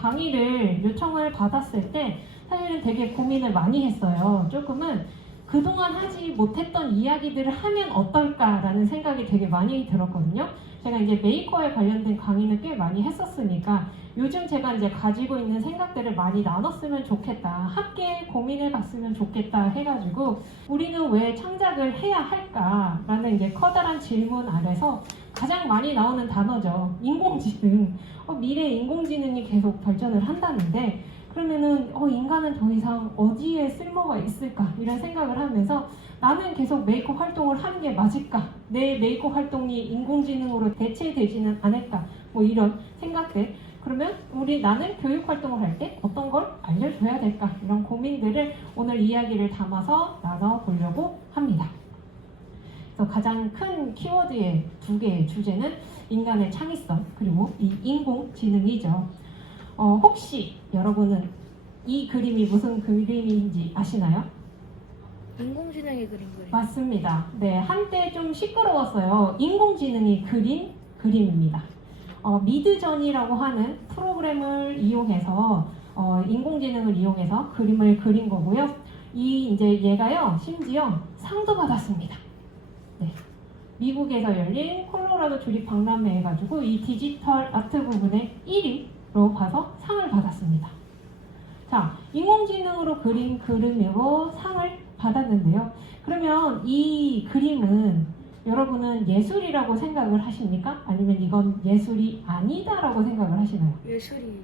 강의를 요청을 받았을 때 사실은 되게 고민을 많이 했어요. 조금은 그동안 하지 못했던 이야기들을 하면 어떨까라는 생각이 되게 많이 들었거든요. 제가 이제 메이커에 관련된 강의는 꽤 많이 했었으니까 요즘 제가 이제 가지고 있는 생각들을 많이 나눴으면 좋겠다, 함께 고민해 봤으면 좋겠다 해가지고 우리는 왜 창작을 해야 할까라는 이제 커다란 질문 아래서 가장 많이 나오는 단어죠. 인공지능. 미래 인공지능이 계속 발전을 한다는데 그러면은 인간은 더 이상 어디에 쓸모가 있을까 이런 생각을 하면서 나는 계속 메이커 활동을 하는 게 맞을까? 내 메이커 활동이 인공지능으로 대체되지는 않을까? 뭐 이런 생각들. 그러면 나는 교육 활동을 할 때 어떤 걸 알려줘야 될까? 이런 고민들을 오늘 이야기를 담아서 나눠보려고 합니다. 그래서 가장 큰 키워드의 두 개의 주제는 인간의 창의성 그리고 이 인공지능이죠. 혹시 여러분은 이 그림이 무슨 그림인지 아시나요? 인공지능이 그린 그림. 맞습니다. 네, 한때 좀 시끄러웠어요. 인공지능이 그린 그림입니다. 미드전이라고 하는 프로그램을 이용해서 인공지능을 이용해서 그림을 그린 거고요. 이제 얘가요, 심지어 상도 받았습니다. 네. 미국에서 열린 콜로라도 주립 박람회 해가지고 이 디지털 아트 부분에 1위로 봐서 상을 받았습니다. 자, 인공지능으로 그린 그림으로 상을 받았는데요. 그러면 이 그림은 여러분은 예술이라고 생각을 하십니까? 아니면 이건 예술이 아니다라고 생각을 하시나요? 예술이.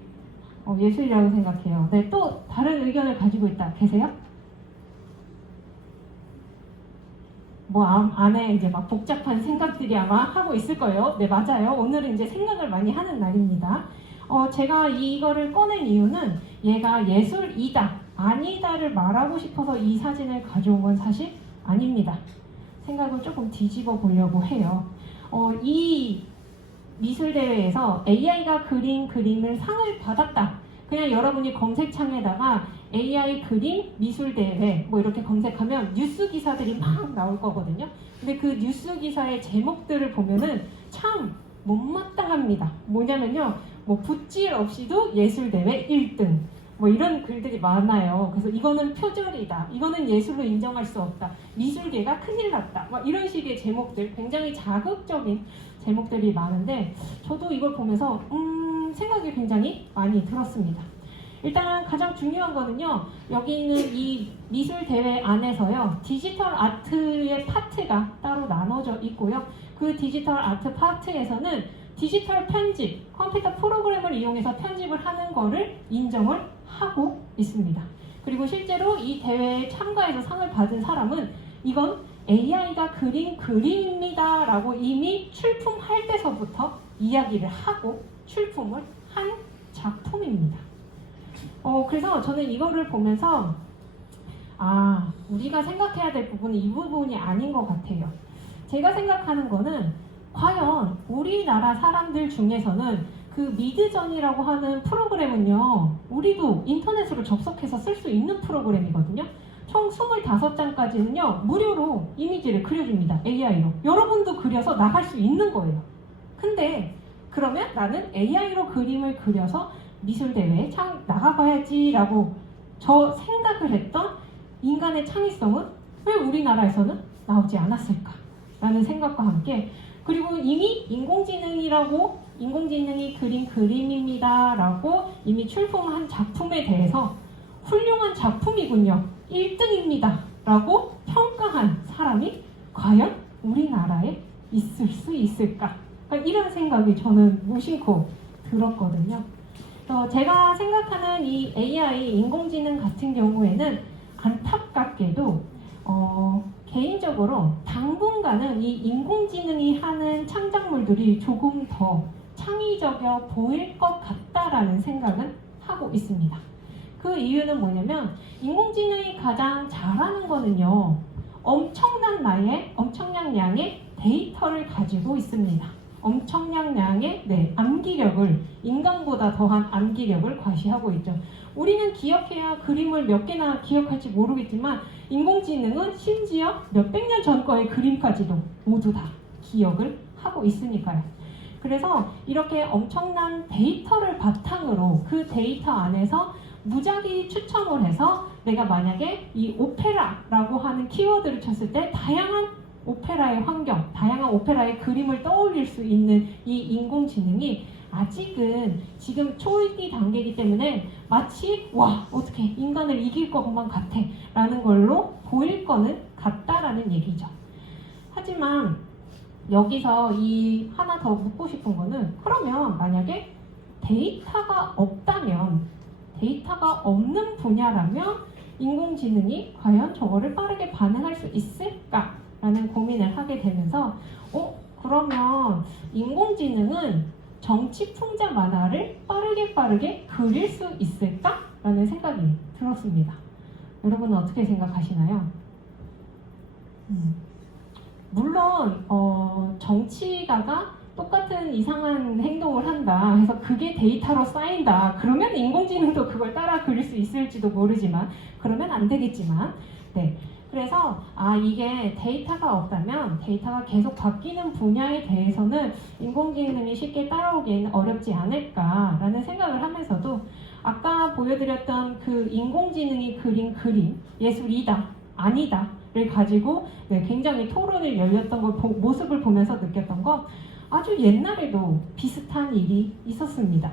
예술이라고 생각해요. 네, 또 다른 의견을 가지고 있다 계세요? 뭐 안에 이제 막 복잡한 생각들이 아마 하고 있을 거예요. 네, 맞아요. 오늘은 이제 생각을 많이 하는 날입니다. 제가 이거를 꺼낸 이유는 얘가 예술이다, 아니다를 말하고 싶어서 이 사진을 가져온 건 사실 아닙니다. 생각을 조금 뒤집어 보려고 해요. 이 미술대회에서 AI가 그린 그림을 상을 받았다. 그냥 여러분이 검색창에다가 AI 그림 미술대회 뭐 이렇게 검색하면 뉴스 기사들이 막 나올 거거든요. 근데 그 뉴스 기사의 제목들을 보면은 참 못마땅합니다. 뭐냐면요, 뭐 붓질 없이도 예술대회 1등 뭐 이런 글들이 많아요. 그래서 이거는 표절이다, 이거는 예술로 인정할 수 없다, 미술계가 큰일 났다, 막 이런 식의 제목들, 굉장히 자극적인 제목들이 많은데 저도 이걸 보면서 생각이 굉장히 많이 들었습니다. 일단 가장 중요한 거는요, 여기 있는 이 미술대회 안에서요, 디지털 아트의 파트가 따로 나눠져 있고요. 그 디지털 아트 파트에서는 디지털 편집, 컴퓨터 프로그램을 이용해서 편집을 하는 거를 인정을 하고 있습니다. 그리고 실제로 이 대회에 참가해서 상을 받은 사람은 이건 AI가 그린 그림입니다 라고 이미 출품할 때서부터 이야기를 하고 출품을 한 작품입니다. 그래서 저는 이거를 보면서 우리가 생각해야 될 부분은 이 부분이 아닌 것 같아요. 제가 생각하는 거는 과연 우리나라 사람들 중에서는 그 미드전이라고 하는 프로그램은요, 우리도 인터넷으로 접속해서 쓸 수 있는 프로그램이거든요. 총 25장까지는요 무료로 이미지를 그려줍니다. AI로. 여러분도 그려서 나갈 수 있는 거예요. 근데 그러면 나는 AI로 그림을 그려서 미술대회에 나가봐야지 라고 저 생각을 했던 인간의 창의성은 왜 우리나라에서는 나오지 않았을까 라는 생각과 함께, 그리고 이미 인공지능이 그린 그림입니다 라고 이미 출품한 작품에 대해서 훌륭한 작품이군요, 1등입니다 라고 평가한 사람이 과연 우리나라에 있을 수 있을까, 그러니까 이런 생각이 저는 무심코 들었거든요. 제가 생각하는 이 AI 인공지능 같은 경우에는 안타깝게도 개인적으로 당분간은 이 인공지능이 하는 창작물들이 조금 더 창의적이어 보일 것 같다라는 생각은 하고 있습니다. 그 이유는 뭐냐면 인공지능이 가장 잘하는 거는요, 엄청난 양의 데이터를 가지고 있습니다. 엄청난 양의 암기력을, 인간보다 더한 암기력을 과시하고 있죠. 우리는 기억해야 그림을 몇 개나 기억할지 모르겠지만 인공지능은 심지어 몇백 년 전 거의 그림까지도 모두 다 기억을 하고 있으니까요. 그래서 이렇게 엄청난 데이터를 바탕으로 그 데이터 안에서 무작위 추첨을 해서 내가 만약에 이 오페라라고 하는 키워드를 쳤을 때 다양한 오페라의 환경, 다양한 오페라의 그림을 떠올릴 수 있는 이 인공지능이 아직은 지금 초기 단계이기 때문에 마치 와 어떻게 인간을 이길 것만 같아 라는 걸로 보일 거는 같다라는 얘기죠. 하지만 여기서 이 하나 더 묻고 싶은 거는 그러면 만약에 데이터가 없다면 데이터가 없는 분야라면 인공지능이 과연 저거를 빠르게 반응할 수 있을까라는 고민을 하게 되면서 그러면 인공지능은 정치 풍자 만화를 빠르게 그릴 수 있을까라는 생각이 들었습니다. 여러분은 어떻게 생각하시나요? 물론 정치가가 똑같은 이상한 행동을 한다 해서 그게 데이터로 쌓인다 그러면 인공지능도 그걸 따라 그릴 수 있을지도 모르지만 그러면 안 되겠지만 네. 그래서 이게 데이터가 없다면 데이터가 계속 바뀌는 분야에 대해서는 인공지능이 쉽게 따라오기에는 어렵지 않을까라는 생각을 하면서도 아까 보여드렸던 그 인공지능이 그린 그림 예술이다 아니다를 가지고 굉장히 토론을 열렸던 모습을 보면서 느꼈던 거 아주 옛날에도 비슷한 일이 있었습니다.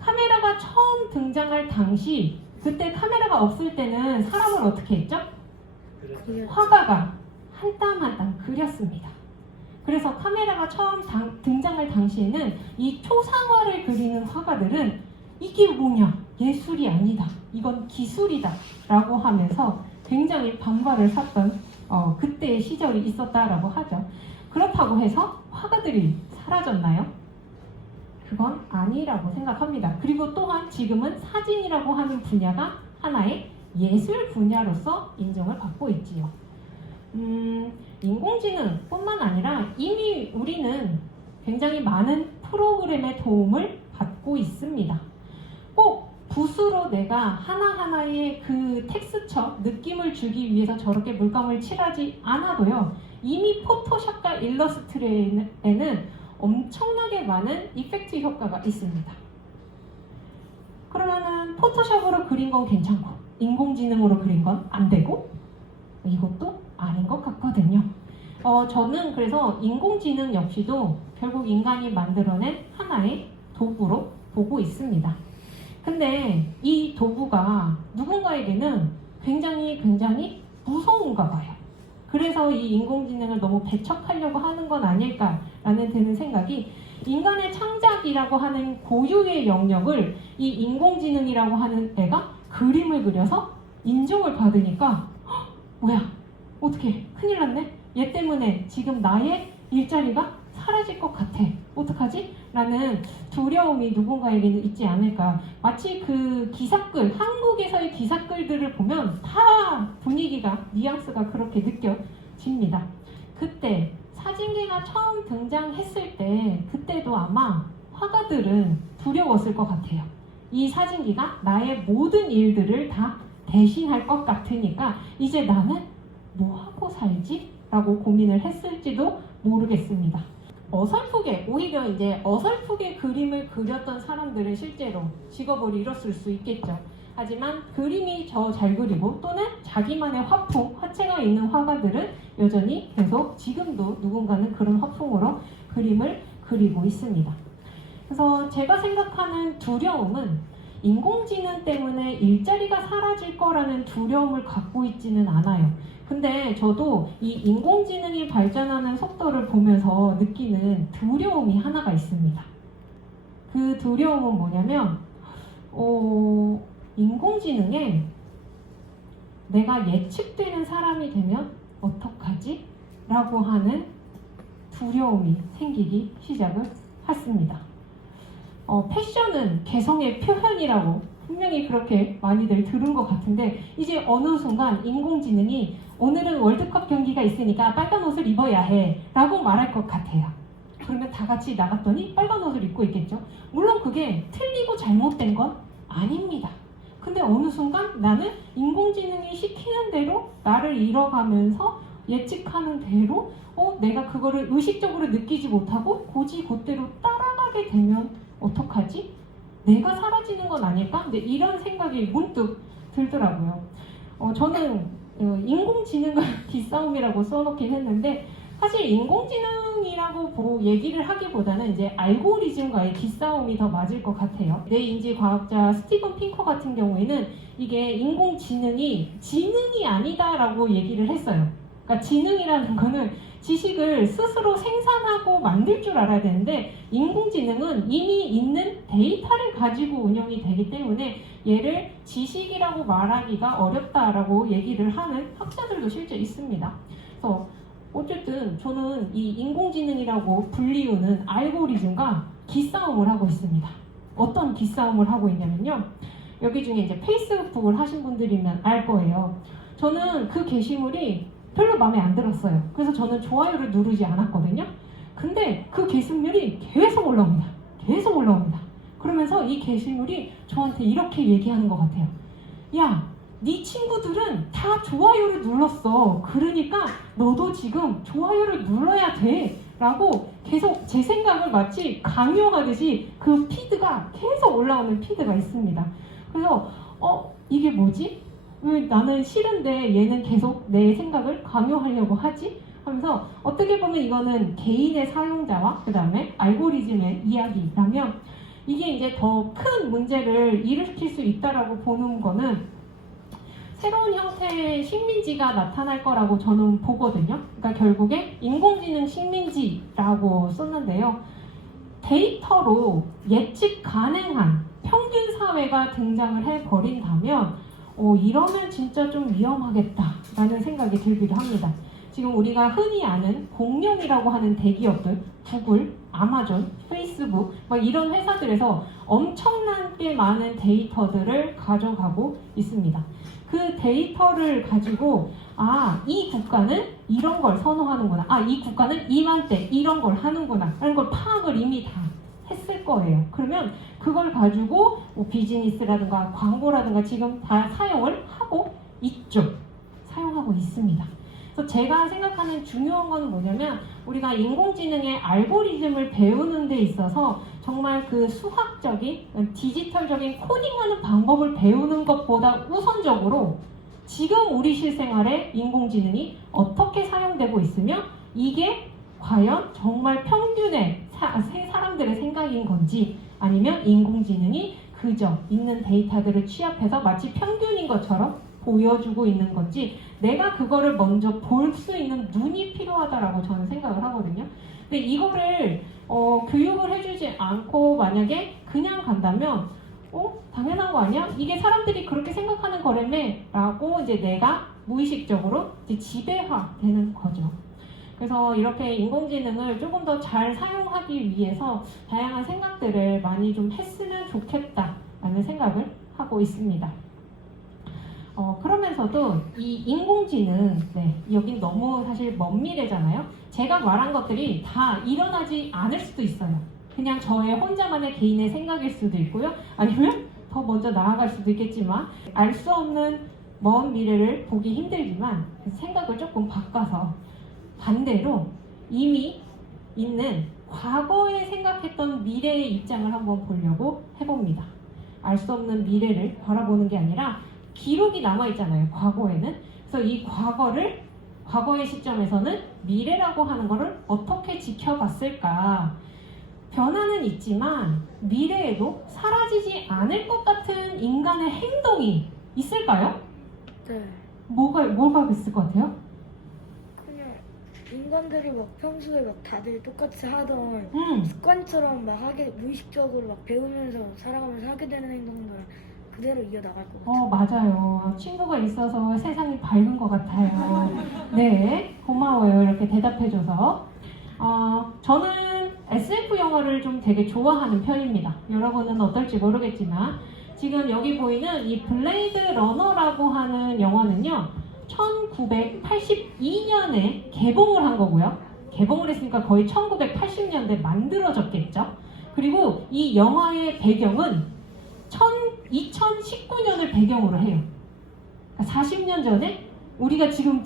카메라가 처음 등장할 당시 그때 카메라가 없을 때는 사람을 어떻게 했죠? 화가가 한 땀 한 땀 그렸습니다. 그래서 카메라가 처음 등장할 당시에는 이 초상화를 그리는 화가들은 이게 뭐냐? 예술이 아니다. 이건 기술이다. 라고 하면서 굉장히 반발을 샀던 그때의 시절이 있었다라고 하죠. 그렇다고 해서 화가들이 사라졌나요? 그건 아니라고 생각합니다. 그리고 또한 지금은 사진이라고 하는 분야가 하나의 예술 분야로서 인정을 받고 있지요. 인공지능뿐만 아니라 이미 우리는 굉장히 많은 프로그램의 도움을 받고 있습니다. 꼭 붓으로 내가 하나하나의 그 텍스처, 느낌을 주기 위해서 저렇게 물감을 칠하지 않아도요. 이미 포토샵과 일러스트레이에는 엄청나게 많은 이펙트 효과가 있습니다. 그러면은 포토샵으로 그린 건 괜찮고 인공지능으로 그린 건 안 되고 이것도 아닌 것 같거든요. 저는 그래서 인공지능 역시도 결국 인간이 만들어낸 하나의 도구로 보고 있습니다. 근데 이 도구가 누군가에게는 굉장히 무서운가 봐요. 그래서 이 인공지능을 너무 배척하려고 하는 건 아닐까라는 드는 생각이 인간의 창작이라고 하는 고유의 영역을 이 인공지능이라고 하는 애가 그림을 그려서 인정을 받으니까 뭐야 어떡해 큰일 났네 얘 때문에 지금 나의 일자리가 사라질 것 같아 어떡하지? 라는 두려움이 누군가에게는 있지 않을까. 마치 그 기사글, 한국에서의 기사글들을 보면 다 분위기가, 뉘앙스가 그렇게 느껴집니다. 그때 사진기가 처음 등장했을 때 그때도 아마 화가들은 두려웠을 것 같아요. 이 사진기가 나의 모든 일들을 다 대신할 것 같으니까 이제 나는 뭐 하고 살지? 라고 고민을 했을지도 모르겠습니다. 오히려 이제 어설프게 그림을 그렸던 사람들은 실제로 직업을 잃었을 수 있겠죠. 하지만 그림이 잘 그리고 또는 자기만의 화체가 있는 화가들은 여전히 계속 지금도 누군가는 그런 화풍으로 그림을 그리고 있습니다. 그래서 제가 생각하는 두려움은 인공지능 때문에 일자리가 사라질 거라는 두려움을 갖고 있지는 않아요. 근데 저도 이 인공지능이 발전하는 속도를 보면서 느끼는 두려움이 하나가 있습니다. 그 두려움은 뭐냐면 인공지능에 내가 예측되는 사람이 되면 어떡하지? 라고 하는 두려움이 생기기 시작을 했습니다. 패션은 개성의 표현이라고 분명히 그렇게 많이들 들은 것 같은데 이제 어느 순간 인공지능이 오늘은 월드컵 경기가 있으니까 빨간 옷을 입어야 해 라고 말할 것 같아요. 그러면 다 같이 나갔더니 빨간 옷을 입고 있겠죠. 물론 그게 틀리고 잘못된 건 아닙니다. 근데 어느 순간 나는 인공지능이 시키는 대로 나를 잃어가면서 예측하는 대로 내가 그거를 의식적으로 느끼지 못하고 곧대로 따라가게 되면 어떡하지? 내가 사라지는 건 아닐까? 근데 이런 생각이 문득 들더라고요. 저는 인공지능과 기싸움이라고 써놓긴 했는데 사실 인공지능이라고 얘기를 하기보다는 이제 알고리즘과의 기싸움이 더 맞을 것 같아요. 뇌인지 과학자 스티븐 핑커 같은 경우에는 이게 인공지능이 지능이 아니다라고 얘기를 했어요. 그러니까 지능이라는 거는 지식을 스스로 생산하고 만들 줄 알아야 되는데 인공지능은 이미 있는 데이터를 가지고 운영이 되기 때문에 얘를 지식이라고 말하기가 어렵다라고 얘기를 하는 학자들도 실제 있습니다. 그래서 어쨌든 저는 이 인공지능이라고 불리우는 알고리즘과 기싸움을 하고 있습니다. 어떤 기싸움을 하고 있냐면요. 여기 중에 이제 페이스북을 하신 분들이면 알 거예요. 저는 그 게시물이 별로 마음에 안 들었어요. 그래서 저는 좋아요를 누르지 않았거든요. 근데 그 게시물이 계속 올라옵니다. 계속 올라옵니다. 그러면서 이 게시물이 저한테 이렇게 얘기하는 것 같아요. 야, 네 친구들은 다 좋아요를 눌렀어. 그러니까 너도 지금 좋아요를 눌러야 돼. 라고 계속 제 생각을 마치 강요하듯이 그 피드가 계속 올라오는 피드가 있습니다. 그래서 이게 뭐지? 왜 나는 싫은데 얘는 계속 내 생각을 강요하려고 하지? 하면서 어떻게 보면 이거는 개인의 사용자와 그 다음에 알고리즘의 이야기라면 이게 이제 더 큰 문제를 일으킬 수 있다라고 보는 거는 새로운 형태의 식민지가 나타날 거라고 저는 보거든요. 그러니까 결국에 인공지능 식민지라고 썼는데요. 데이터로 예측 가능한 평균 사회가 등장을 해버린다면 이러면 진짜 좀 위험하겠다라는 생각이 들기도 합니다. 지금 우리가 흔히 아는 공룡이라고 하는 대기업들, 구글, 아마존, 페이스북 막 이런 회사들에서 엄청나게 많은 데이터들을 가져가고 있습니다. 그 데이터를 가지고 이 국가는 이런 걸 선호하는구나. 이 국가는 이맘때 이런 걸 하는구나. 라는 걸 파악을 이미 다 했을 거예요. 그러면 그걸 가지고 뭐 비즈니스라든가 광고라든가 지금 다 사용을 하고 있죠. 사용하고 있습니다. 그래서 제가 생각하는 중요한 건 뭐냐면 우리가 인공지능의 알고리즘을 배우는 데 있어서 정말 그 수학적인 디지털적인 코딩하는 방법을 배우는 것보다 우선적으로 지금 우리 실생활에 인공지능이 어떻게 사용되고 있으며 이게 과연 정말 평균의 사람들의 생각인 건지 아니면 인공지능이 그저 있는 데이터들을 취합해서 마치 평균인 것처럼 보여주고 있는 건지 내가 그거를 먼저 볼 수 있는 눈이 필요하다라고 저는 생각을 하거든요. 근데 이거를 교육을 해주지 않고 만약에 그냥 간다면 당연한 거 아니야? 이게 사람들이 그렇게 생각하는 거라며 라고 이제 내가 무의식적으로 이제 지배화되는 거죠. 그래서 이렇게 인공지능을 조금 더 잘 사용하기 위해서 다양한 생각들을 많이 좀 했으면 좋겠다라는 생각을 하고 있습니다. 그러면서도 이 인공지능, 여긴 너무 사실 먼 미래잖아요. 제가 말한 것들이 다 일어나지 않을 수도 있어요. 그냥 저의 혼자만의 개인의 생각일 수도 있고요. 아니면 더 먼저 나아갈 수도 있겠지만 알 수 없는 먼 미래를 보기 힘들지만 생각을 조금 바꿔서 반대로 이미 있는 과거에 생각했던 미래의 입장을 한번 보려고 해봅니다. 알 수 없는 미래를 바라보는 게 아니라 기록이 남아있잖아요, 과거에는. 그래서 이 과거의 시점에서는 미래라고 하는 것을 어떻게 지켜봤을까. 변화는 있지만 미래에도 사라지지 않을 것 같은 인간의 행동이 있을까요? 네. 뭐가 있을 것 같아요? 그냥 인간들이 막 평소에 막 다들 똑같이 하던 습관처럼 막 무의식적으로 막 배우면서 살아가면서 하게 되는 행동들을 그대로 이어나갈 것 같아요. 맞아요. 친구가 있어서 세상이 밝은 것 같아요. 네, 고마워요. 이렇게 대답해줘서. 저는 SF 영화를 좀 되게 좋아하는 편입니다. 여러분은 어떨지 모르겠지만 지금 여기 보이는 이 블레이드 러너라고 하는 영화는요 1982년에 개봉을 한 거고요. 개봉을 했으니까 거의 1980년대 만들어졌겠죠. 그리고 이 영화의 배경은 2019년을 배경으로 해요. 그러니까 40년 전에 우리가 지금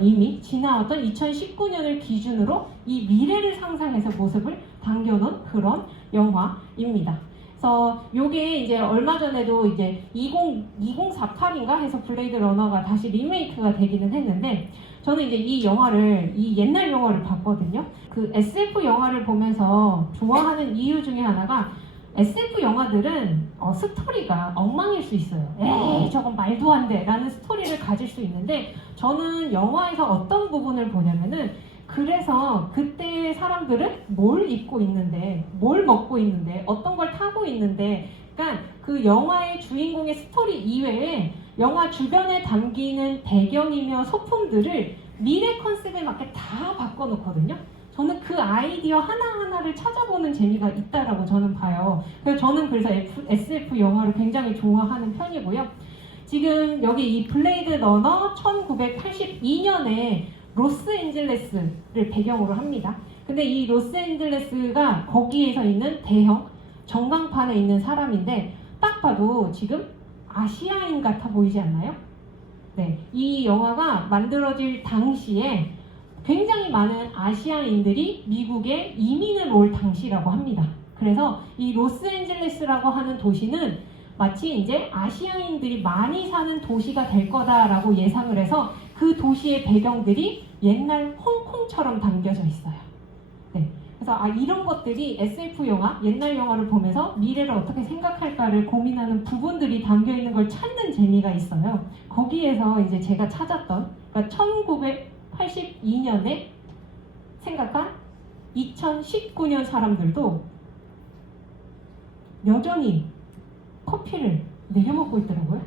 이미 지나왔던 2019년을 기준으로 이 미래를 상상해서 모습을 담겨놓은 그런 영화입니다. 그래서 요게 이제 얼마 전에도 이제 2048인가 해서 블레이드 러너가 다시 리메이크가 되기는 했는데, 저는 이제 이 옛날 영화를 봤거든요. 그 SF 영화를 보면서 좋아하는 이유 중에 하나가, SF 영화들은 스토리가 엉망일 수 있어요. 에이, 저건 말도 안 돼 라는 스토리를 가질 수 있는데, 저는 영화에서 어떤 부분을 보냐면은, 그래서 그때 사람들은 뭘 입고 있는데, 뭘 먹고 있는데, 어떤 걸 타고 있는데, 그러니까 그 영화의 주인공의 스토리 이외에 영화 주변에 담기는 배경이며 소품들을 미래 컨셉에 맞게 다 바꿔놓거든요. 저는 그 아이디어 하나하나를 찾아보는 재미가 있다라고 저는 봐요. 그래서 SF 영화를 굉장히 좋아하는 편이고요. 지금 여기 이 블레이드 러너 1982년에 로스앤젤레스를 배경으로 합니다. 근데 이 로스앤젤레스가 거기에서 있는 대형 전광판에 있는 사람인데, 딱 봐도 지금 아시아인 같아 보이지 않나요? 네, 이 영화가 만들어질 당시에 굉장히 많은 아시아인들이 미국에 이민을 올 당시라고 합니다. 그래서 이 로스앤젤레스라고 하는 도시는 마치 이제 아시아인들이 많이 사는 도시가 될 거다라고 예상을 해서 그 도시의 배경들이 옛날 홍콩처럼 담겨져 있어요. 네. 그래서 이런 것들이 SF 영화, 옛날 영화를 보면서 미래를 어떻게 생각할까를 고민하는 부분들이 담겨 있는 걸 찾는 재미가 있어요. 거기에서 이제 제가 찾았던, 그러니까 1982년에 생각한 2019년 사람들도 여전히 커피를 내려먹고 있더라고요.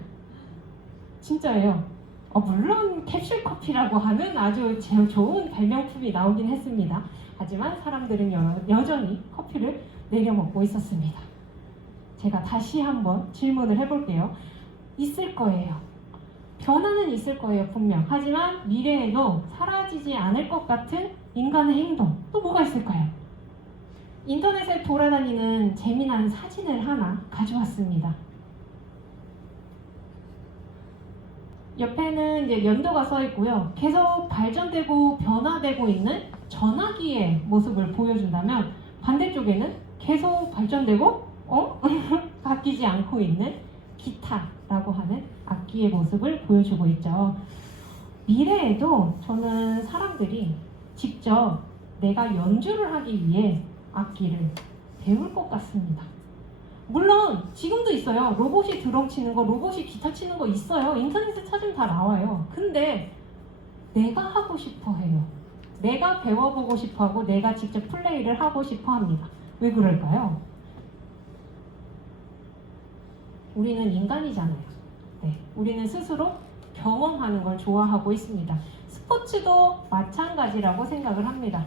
진짜예요. 물론 캡슐 커피라고 하는 아주 좋은 발명품이 나오긴 했습니다. 하지만 사람들은 여전히 커피를 내려먹고 있었습니다. 제가 다시 한번 질문을 해볼게요. 있을 거예요. 변화는 있을 거예요, 분명. 하지만 미래에도 사라지지 않을 것 같은 인간의 행동, 또 뭐가 있을까요? 인터넷에 돌아다니는 재미난 사진을 하나 가져왔습니다. 옆에는 이제 연도가 써 있고요. 계속 발전되고 변화되고 있는 전화기의 모습을 보여준다면, 반대쪽에는 계속 발전되고 바뀌지 않고 있는 기타라고 하는 악기의 모습을 보여주고 있죠. 미래에도 저는 사람들이 직접 내가 연주를 하기 위해 악기를 배울 것 같습니다. 물론 지금도 있어요. 로봇이 드럼 치는 거, 로봇이 기타 치는 거 있어요. 인터넷에 찾으면 다 나와요. 근데 내가 하고 싶어 해요. 내가 배워보고 싶어 하고 내가 직접 플레이를 하고 싶어 합니다. 왜 그럴까요? 우리는 인간이잖아요. 네, 우리는 스스로 경험하는 걸 좋아하고 있습니다. 스포츠도 마찬가지라고 생각을 합니다.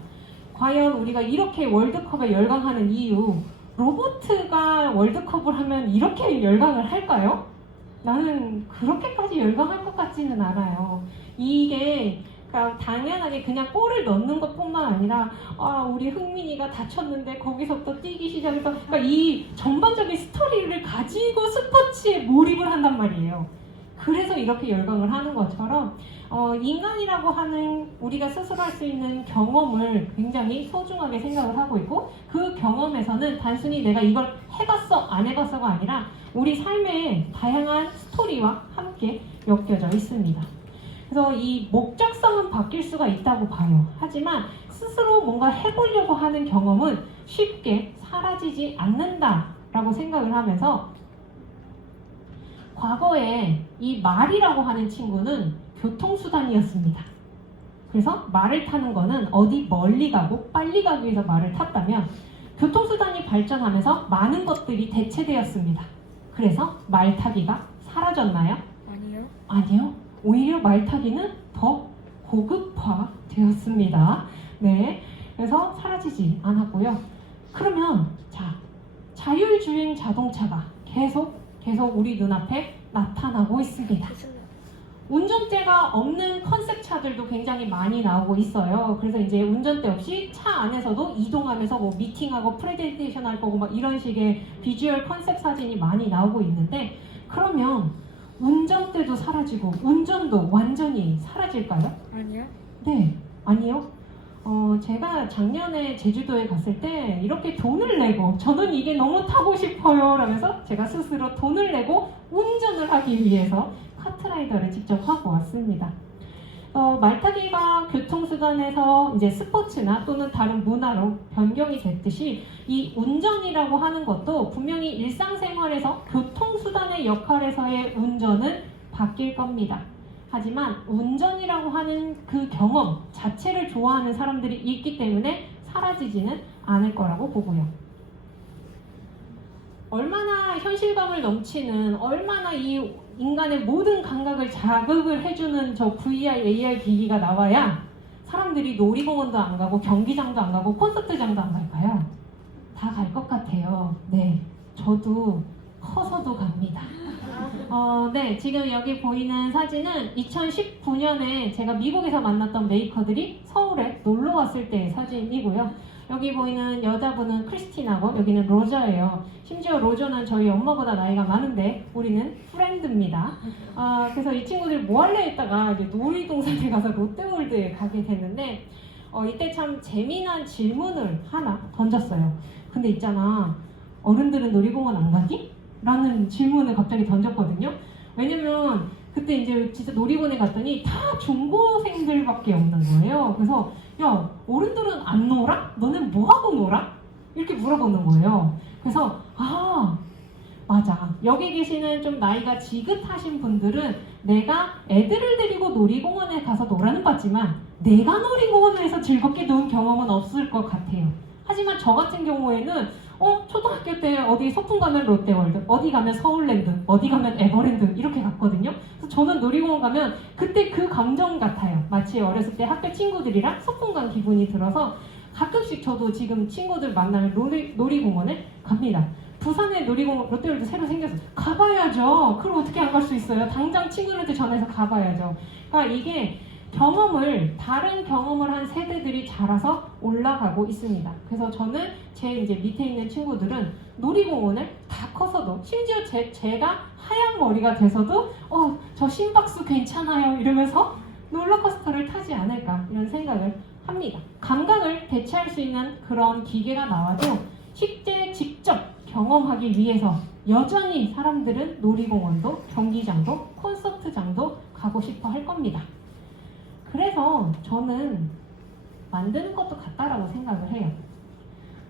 과연 우리가 이렇게 월드컵에 열광하는 이유, 로보트가 월드컵을 하면 이렇게 열광을 할까요? 나는 그렇게까지 열광할 것 같지는 않아요. 이게 그러니까 당연하게 그냥 골을 넣는 것뿐만 아니라 우리 흥민이가 다쳤는데 거기서부터 뛰기 시작해서, 그러니까 이 전반적인 스토리를 가지고 스포츠에 몰입을 한단 말이에요. 그래서 이렇게 열광을 하는 것처럼 인간이라고 하는 우리가 스스로 할 수 있는 경험을 굉장히 소중하게 생각을 하고 있고, 그 경험에서는 단순히 내가 이걸 해봤어 안 해봤어가 아니라 우리 삶의 다양한 스토리와 함께 엮여져 있습니다. 그래서 이 목적성은 바뀔 수가 있다고 봐요. 하지만 스스로 뭔가 해보려고 하는 경험은 쉽게 사라지지 않는다라고 생각을 하면서, 과거에 이 말이라고 하는 친구는 교통수단이었습니다. 그래서 말을 타는 거는 어디 멀리 가고 빨리 가기 위해서 말을 탔다면, 교통수단이 발전하면서 많은 것들이 대체되었습니다. 그래서 말 타기가 사라졌나요? 아니요. 아니요. 오히려 말 타기는 더 고급화되었습니다. 네, 그래서 사라지지 않았고요. 그러면 자율주행 자동차가 계속 우리 눈앞에 나타나고 있습니다. 운전대가 없는 컨셉차들도 굉장히 많이 나오고 있어요. 그래서 이제 운전대 없이 차 안에서도 이동하면서 뭐 미팅하고 프레젠테이션 할 거고 막 이런 식의 비주얼 컨셉 사진이 많이 나오고 있는데, 그러면 운전대도 사라지고 운전도 완전히 사라질까요? 아니야? 네, 아니요. 제가 작년에 제주도에 갔을 때 이렇게 돈을 내고 저는 이게 너무 타고 싶어요 라면서 제가 스스로 돈을 내고 운전을 하기 위해서 카트라이더를 직접 하고 왔습니다. 말타기가 교통수단에서 이제 스포츠나 또는 다른 문화로 변경이 됐듯이 이 운전이라고 하는 것도 분명히 일상생활에서 교통수단의 역할에서의 운전은 바뀔 겁니다. 하지만 운전이라고 하는 그 경험 자체를 좋아하는 사람들이 있기 때문에 사라지지는 않을 거라고 보고요. 얼마나 현실감을 넘치는, 얼마나 이 인간의 모든 감각을 자극을 해주는 저 VR, AR 기기가 나와야 사람들이 놀이공원도 안 가고 경기장도 안 가고 콘서트장도 안 갈까요? 다 갈 것 같아요. 네, 저도 커서도 갑니다. 네, 지금 여기 보이는 사진은 2019년에 제가 미국에서 만났던 메이커들이 서울에 놀러 왔을 때의 사진이고요. 여기 보이는 여자분은 크리스티나고 여기는 로저예요. 심지어 로저는 저희 엄마보다 나이가 많은데 우리는 프렌드입니다. 그래서 이 친구들이 뭐 할래 했다가 이제 놀이동산에 가서 롯데월드에 가게 됐는데 이때 참 재미난 질문을 하나 던졌어요. 근데 있잖아, 어른들은 놀이공원 안 가니? 라는 질문을 갑자기 던졌거든요. 왜냐면 그때 이제 진짜 놀이공원에 갔더니 다 중고생들밖에 없는 거예요. 그래서 야, 어른들은 안 놀아? 너는 뭐 하고 놀아? 이렇게 물어보는 거예요. 그래서 맞아. 여기 계시는 좀 나이가 지긋하신 분들은 내가 애들을 데리고 놀이공원에 가서 놀아는 봤지만 내가 놀이공원에서 즐겁게 논 경험은 없을 것 같아요. 하지만 저 같은 경우에는 초등학교 때 어디 소풍 가면 롯데월드, 어디 가면 서울랜드, 어디 가면 에버랜드 이렇게 갔거든요. 그래서 저는 놀이공원 가면 그때 그 감정 같아요. 마치 어렸을 때 학교 친구들이랑 소풍 간 기분이 들어서 가끔씩 저도 지금 친구들 만나면 놀이공원에 갑니다. 부산에 놀이공원 롯데월드 새로 생겼어요. 가봐야죠. 그걸 어떻게 안 갈 수 있어요? 당장 친구들한테 전해서 가봐야죠. 그러니까 이게 다른 경험을 한 세대들이 자라서 올라가고 있습니다. 그래서 저는 제 이제 밑에 있는 친구들은 놀이공원을 다 커서도, 심지어 제가 하얀 머리가 돼서도 저 심박수 괜찮아요 이러면서 롤러코스터를 타지 않을까 이런 생각을 합니다. 감각을 대체할 수 있는 그런 기계가 나와도 실제 직접 경험하기 위해서 여전히 사람들은 놀이공원도 경기장도 콘서트장도 가고 싶어 할 겁니다. 그래서 저는 만드는 것도 같다라고 생각을 해요.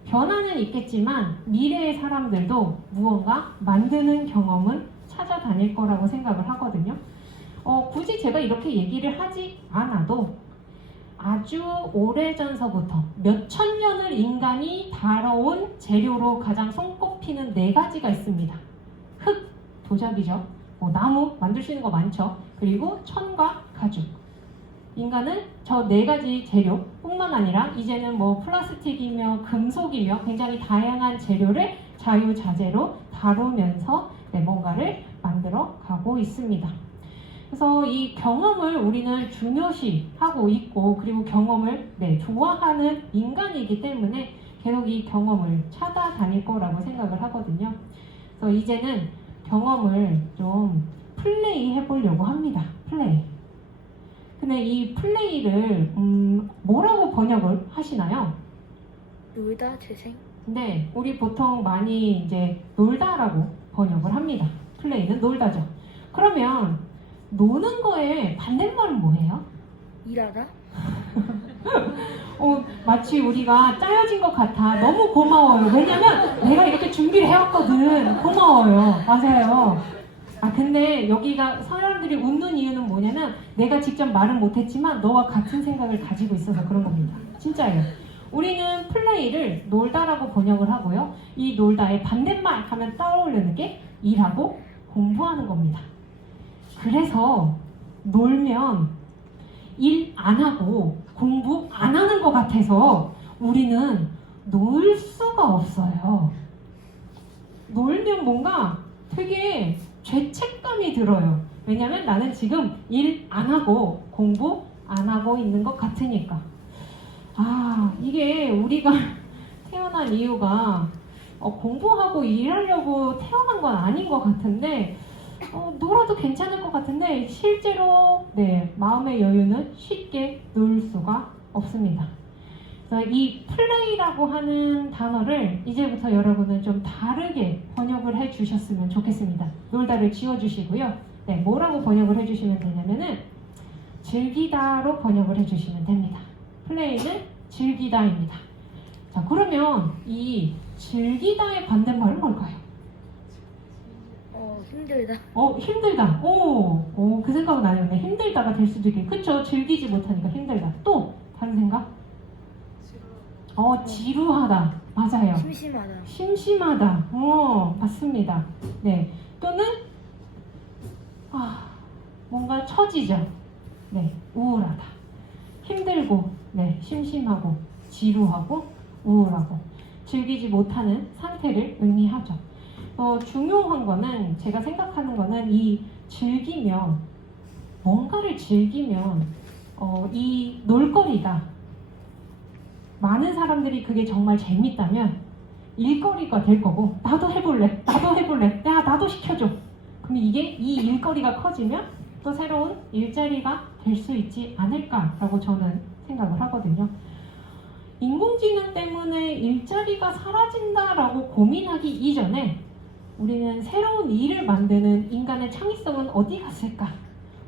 변화는 있겠지만 미래의 사람들도 무언가 만드는 경험은 찾아다닐 거라고 생각을 하거든요. 굳이 제가 이렇게 얘기를 하지 않아도 아주 오래전서부터 몇천 년을 인간이 다뤄온 재료로 가장 손꼽히는 4가지가 있습니다. 흙, 도자기죠. 나무 만들 수 있는 거 많죠. 그리고 천과 가죽. 인간은 저 4가지 재료뿐만 아니라 이제는 플라스틱이며 금속이며 굉장히 다양한 재료를 자유자재로 다루면서 뭔가를 만들어 가고 있습니다. 그래서 이 경험을 우리는 중요시하고 있고, 그리고 경험을 좋아하는 인간이기 때문에 계속 이 경험을 찾아다닐 거라고 생각을 하거든요. 그래서 이제는 경험을 좀 플레이 해보려고 합니다. 플레이. 근데 이 플레이를 뭐라고 번역을 하시나요? 놀다, 재생? 네, 우리 보통 많이 이제 놀다라고 번역을 합니다. 플레이는 놀다죠. 그러면 노는 거에 반대말은 뭐예요? 일하다? 마치 우리가 짜여진 것 같아. 너무 고마워요. 왜냐면 내가 이렇게 준비를 해왔거든. 고마워요. 맞아요. 근데 여기가 사람들이 웃는 이유는 뭐냐면 내가 직접 말은 못했지만 너와 같은 생각을 가지고 있어서 그런 겁니다. 진짜예요. 우리는 플레이를 놀다라고 번역을 하고요. 이 놀다의 반대말 하면 떠오르는 게 일하고 공부하는 겁니다. 그래서 놀면 일 안 하고 공부 안 하는 것 같아서 우리는 놀 수가 없어요. 놀면 뭔가 되게 죄책감이 들어요. 왜냐면 나는 지금 일 안 하고 공부 안 하고 있는 것 같으니까. 이게 우리가 태어난 이유가 공부하고 일하려고 태어난 건 아닌 것 같은데 놀아도 괜찮을 것 같은데 실제로 네, 마음의 여유는 쉽게 놓을 수가 없습니다. 그래서 이 플레이라고 하는 단어를 이제부터 여러분은 좀 다르게 번역을 해 주셨으면 좋겠습니다. 놀다를 지워주시고요. 네, 뭐라고 번역을 해주시면 되냐면은 즐기다로 번역을 해주시면 됩니다. 플레이는 즐기다입니다. 자, 그러면 이 즐기다의 반대말은 뭘까요? 힘들다. 힘들다. 그 생각은 안 해봤네. 힘들다가 될 수도 있겠네. 그쵸? 즐기지 못하니까 힘들다. 또 다른 생각? 지루하다. 맞아요. 심심하다. 심심하다. 맞습니다. 네. 또는 뭔가 처지죠. 네. 우울하다. 힘들고, 네. 심심하고, 지루하고, 우울하고, 즐기지 못하는 상태를 의미하죠. 중요한 거는 제가 생각하는 거는 이 즐기면 뭔가를 즐기면 이 놀거리가 많은 사람들이 그게 정말 재밌다면 일거리가 될 거고 나도 해볼래 야 나도 시켜줘. 그럼 이게 이 일거리가 커지면 또 새로운 일자리가 될 수 있지 않을까라고 저는 생각을 하거든요. 인공지능 때문에 일자리가 사라진다라고 고민하기 이전에 우리는 새로운 일을 만드는 인간의 창의성은 어디 갔을까?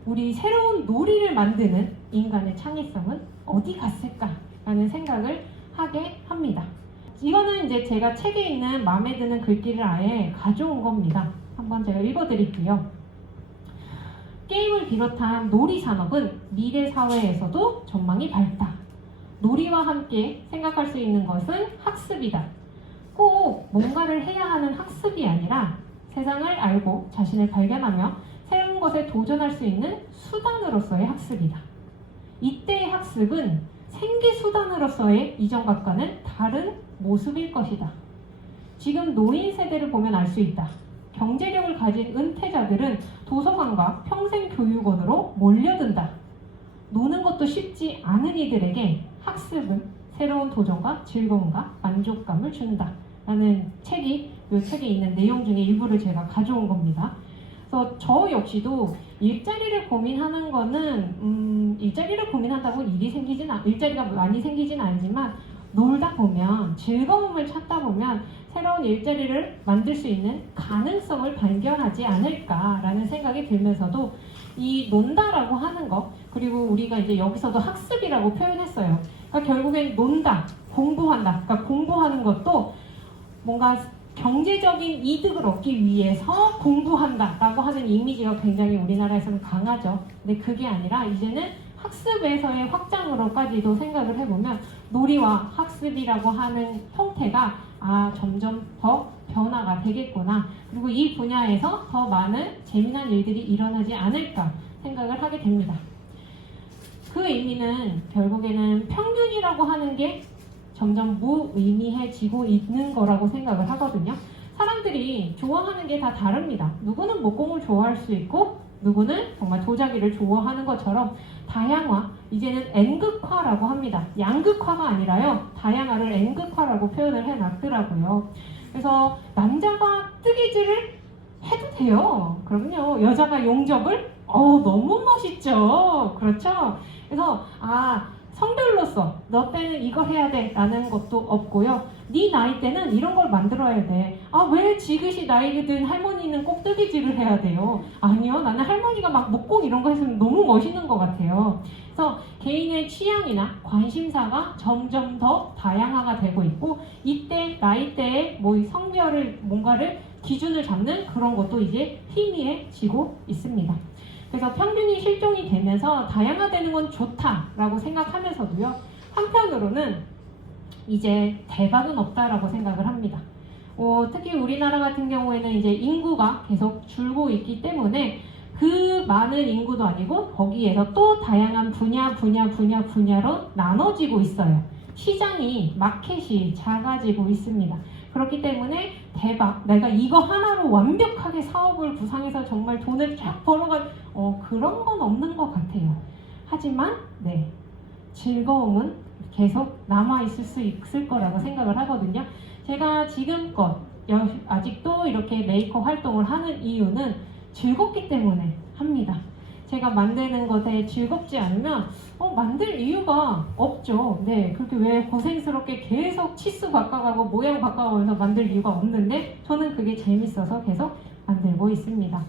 우리 새로운 놀이를 만드는 인간의 창의성은 어디 갔을까? 라는 생각을 하게 합니다. 이거는 이제 제가 책에 있는 마음에 드는 글귀를 아예 가져온 겁니다. 한번 제가 읽어드릴게요. 게임을 비롯한 놀이 산업은 미래 사회에서도 전망이 밝다. 놀이와 함께 생각할 수 있는 것은 학습이다. 꼭 뭔가를 해야 하는 학습이 아니라 세상을 알고 자신을 발견하며 새로운 것에 도전할 수 있는 수단으로서의 학습이다. 이때의 학습은 생계 수단으로서의 이전과는 다른 모습일 것이다. 지금 노인 세대를 보면 알 수 있다. 경제력을 가진 은퇴자들은 도서관과 평생교육원으로 몰려든다. 노는 것도 쉽지 않은 이들에게 학습은 새로운 도전과 즐거움과 만족감을 준다. 라는 이 책에 있는 내용 중에 일부를 제가 가져온 겁니다. 그래서 저 역시도 일자리를 고민하는 거는 일자리를 고민한다고 일자리가 많이 생기진 않지만 놀다 보면 즐거움을 찾다 보면 새로운 일자리를 만들 수 있는 가능성을 발견하지 않을까라는 생각이 들면서도 이 논다라고 하는 거 그리고 우리가 이제 여기서도 학습이라고 표현했어요. 그러니까 결국엔 논다, 공부한다. 그러니까 공부하는 것도 뭔가 경제적인 이득을 얻기 위해서 공부한다라고 하는 이미지가 굉장히 우리나라에서는 강하죠. 근데 그게 아니라 이제는 학습에서의 확장으로까지도 생각을 해보면 놀이와 학습이라고 하는 형태가 점점 더 변화가 되겠구나. 그리고 이 분야에서 더 많은 재미난 일들이 일어나지 않을까 생각을 하게 됩니다. 그 의미는 결국에는 평균이라고 하는 게 점점 무의미해지고 있는 거라고 생각을 하거든요. 사람들이 좋아하는 게 다 다릅니다. 누구는 목공을 좋아할 수 있고 누구는 정말 도자기를 좋아하는 것처럼 다양화, 이제는 N극화라고 합니다. 양극화가 아니라요. 다양화를 N극화라고 표현을 해놨더라고요. 그래서 남자가 뜨개질을 해도 돼요. 그럼요. 여자가 용접을? 너무 멋있죠. 그렇죠? 그래서 성별로서 너 때는 이거 해야 돼 라는 것도 없고요. 네 나이 때는 이런 걸 만들어야 돼. 왜 지그시 나이 든 할머니는 꼭 뜨개질을 해야 돼요? 아니요. 나는 할머니가 막 목공 이런 거 했으면 너무 멋있는 것 같아요. 그래서 개인의 취향이나 관심사가 점점 더 다양화가 되고 있고 이때 나이대에 성별을 뭔가를 기준을 잡는 그런 것도 이제 희미해지고 있습니다. 그래서 평균이 실종이 되면서 다양화되는 건 좋다라고 생각하면서도요. 한편으로는 이제 대박은 없다라고 생각을 합니다. 특히 우리나라 같은 경우에는 이제 인구가 계속 줄고 있기 때문에 그 많은 인구도 아니고 거기에서 또 다양한 분야로 나눠지고 있어요. 시장이, 마켓이 작아지고 있습니다. 그렇기 때문에 대박, 내가 이거 하나로 완벽하게 사업을 구상해서 정말 돈을 쫙 벌어갈 그런 건 없는 것 같아요. 하지만 즐거움은 계속 남아있을 수 있을 거라고 생각을 하거든요. 제가 지금껏 아직도 이렇게 메이커 활동을 하는 이유는 즐겁기 때문에 합니다. 제가 만드는 것에 즐겁지 않으면 만들 이유가 없죠. 네, 그렇게 왜 고생스럽게 계속 치수 바꿔가고 모양 바꿔가면서 만들 이유가 없는데 저는 그게 재밌어서 계속 만들고 있습니다.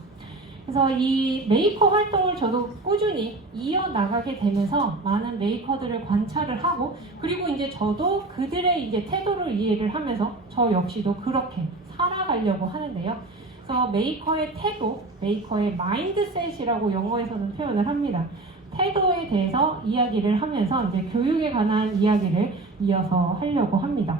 그래서 이 메이커 활동을 저도 꾸준히 이어나가게 되면서 많은 메이커들을 관찰을 하고 그리고 이제 저도 그들의 이제 태도를 이해를 하면서 저 역시도 그렇게 살아가려고 하는데요. 그래서 메이커의 태도, 메이커의 마인드셋이라고 영어에서는 표현을 합니다. 태도에 대해서 이야기를 하면서 이제 교육에 관한 이야기를 이어서 하려고 합니다.